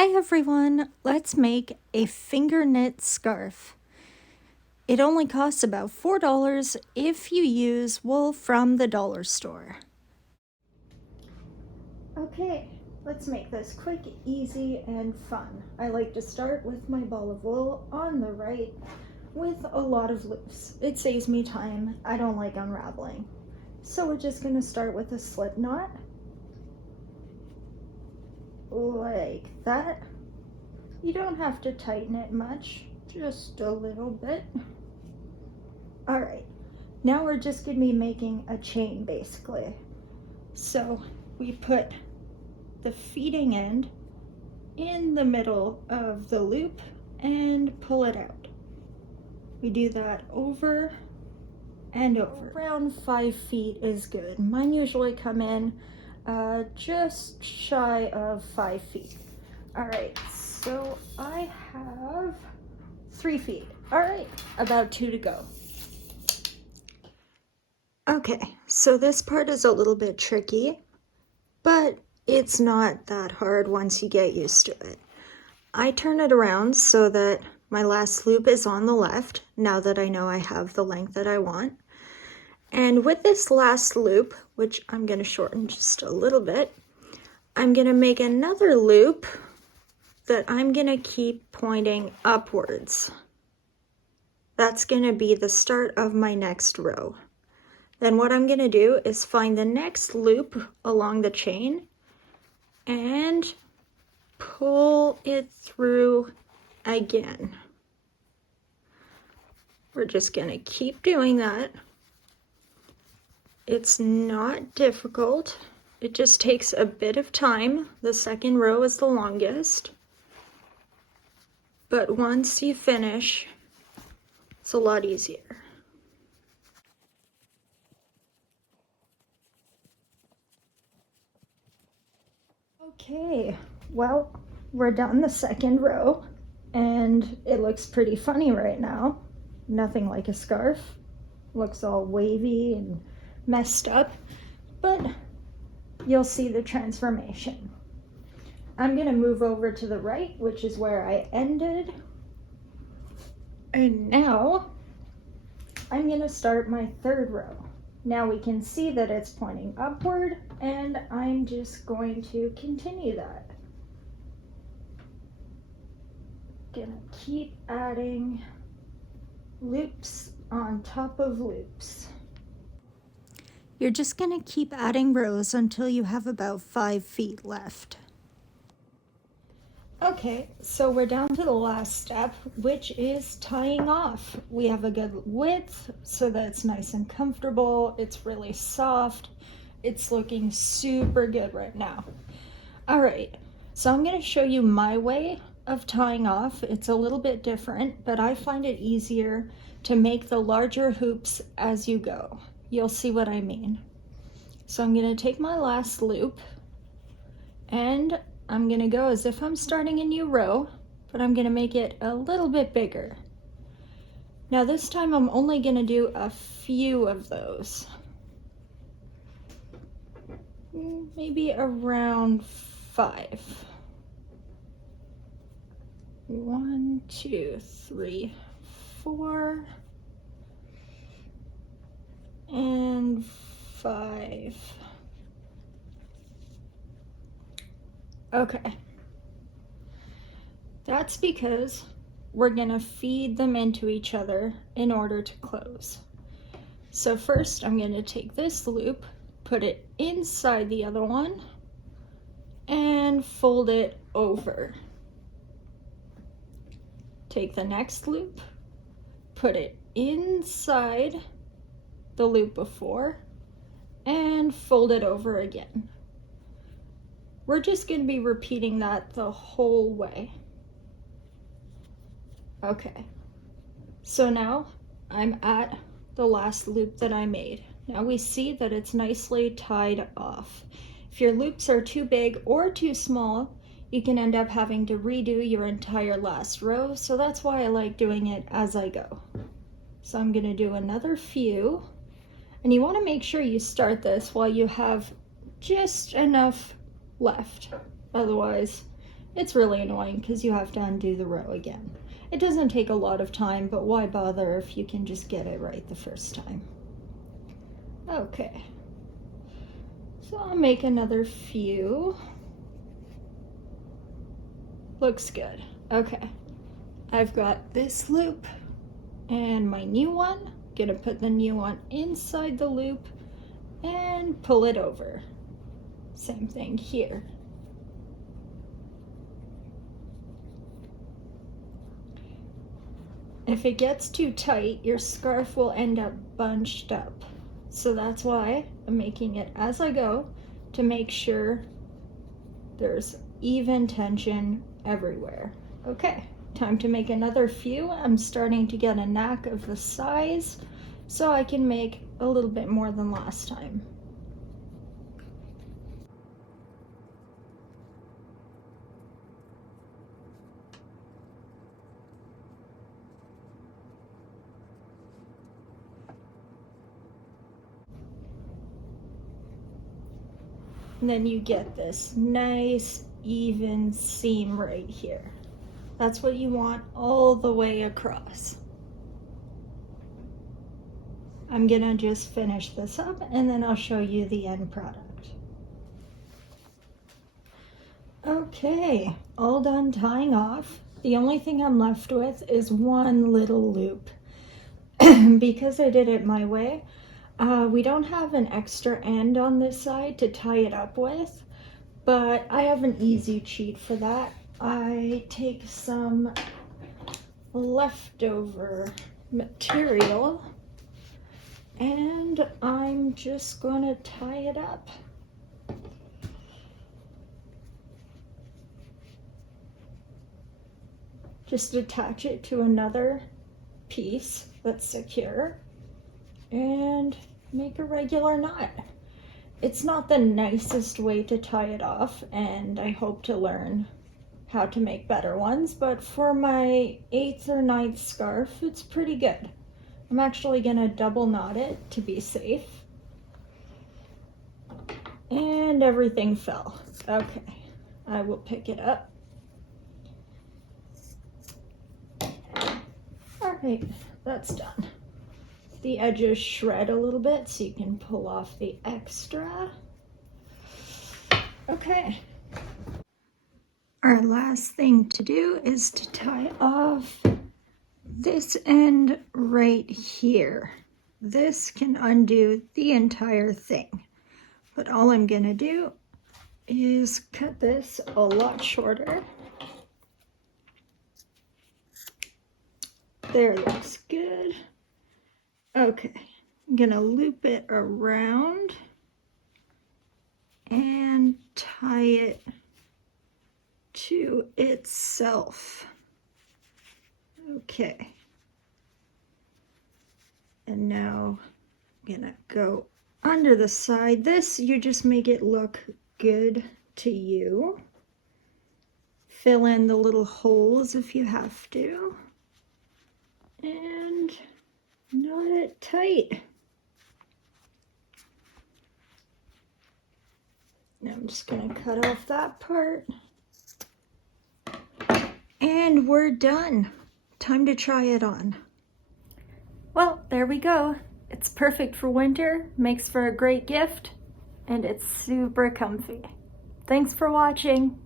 Hi everyone, let's make a finger knit scarf. It only costs about $4 if you use wool from the dollar store. Okay, let's make this quick, easy, and fun. I like to start with my ball of wool on the right with a lot of loops. It saves me time. I don't like unraveling. So we're just going to start with a slip knot, like that. You don't have to tighten it much, just a little bit. All right, now we're just gonna be making a chain basically. So we put the feeding end in the middle of the loop and pull it out. We do that over and over. Around 5 feet is good. Mine usually come in just shy of 5 feet. All right, so I have 3 feet. All right, about 2 to go. Okay, so this part is a little bit tricky, but it's not that hard once you get used to it. I turn it around so that my last loop is on the left, now that I know I have the length that I want. And with this last loop, which I'm going to shorten just a little bit, I'm going to make another loop that I'm going to keep pointing upwards. That's going to be the start of my next row. Then what I'm going to do is find the next loop along the chain and pull it through again. We're just going to keep doing that. It's not difficult. It just takes a bit of time. The second row is the longest. But once you finish, it's a lot easier. Okay, well, we're done the second row, and it looks pretty funny right now. Nothing like a scarf. Looks all wavy and messed up, but you'll see the transformation. I'm gonna move over to the right, which is where I ended. And now I'm gonna start my third row. Now we can see that it's pointing upward, and I'm just going to continue that. Gonna keep adding loops on top of loops. You're just gonna keep adding rows until you have about 5 feet left. Okay, so we're down to the last step, which is tying off. We have a good width so that it's nice and comfortable. It's really soft. It's looking super good right now. All right, so I'm gonna show you my way of tying off. It's a little bit different, but I find it easier to make the larger hoops as you go. You'll see what I mean. So I'm gonna take my last loop and I'm gonna go as if I'm starting a new row, but I'm gonna make it a little bit bigger. Now this time I'm only gonna do a few of those. Maybe around 5. 1, 2, 3, 4, and 5. Okay, that's because we're gonna feed them into each other in order to close. So first I'm gonna take this loop, put it inside the other one, and fold it over. Take the next loop, put it inside the loop before, and fold it over again. We're just going to be repeating that the whole way. Okay, so now I'm at the last loop that I made. Now we see that it's nicely tied off. If your loops are too big or too small, you can end up having to redo your entire last row, so that's why I like doing it as I go. So I'm going to do another few, and you want to make sure you start this while you have just enough left, otherwise It's really annoying because you have to undo the row again. It doesn't take a lot of time, but why bother if you can just get it right the first time? Okay, so I'll make another few. Looks good. Okay, I've got this loop and my new one. Gonna put the new one inside the loop and pull it over. Same thing here. If it gets too tight, your scarf will end up bunched up. So that's why I'm making it as I go to make sure there's even tension everywhere. Okay, time to make another few. I'm starting to get a knack of the size, so I can make a little bit more than last time. And then you get this nice even seam right here. That's what you want all the way across. I'm gonna just finish this up and then I'll show you the end product. Okay, all done tying off. The only thing I'm left with is one little loop. Because I did it my way, we don't have an extra end on this side to tie it up with, but I have an easy cheat for that. I take some leftover material and I'm just gonna tie it up. Just attach it to another piece that's secure and make a regular knot. It's not the nicest way to tie it off, and I hope to learn how to make better ones, but for my 8th or 9th scarf, it's pretty good. I'm actually gonna double knot it to be safe. And everything fell. Okay, I will pick it up. All right, that's done. The edges shred a little bit so you can pull off the extra. Okay. Our last thing to do is to tie off this end right here. This can undo the entire thing, but all I'm gonna do is cut this a lot shorter. There, looks good. Okay, I'm gonna loop it around and tie it to itself. Okay, and now I'm gonna go under the side. This, you just make it look good to you. Fill in the little holes if you have to, and knot it tight. Now I'm just gonna cut off that part. And we're done. Time to try it on. Well, there we go. It's perfect for winter, makes for a great gift, and it's super comfy. Thanks for watching.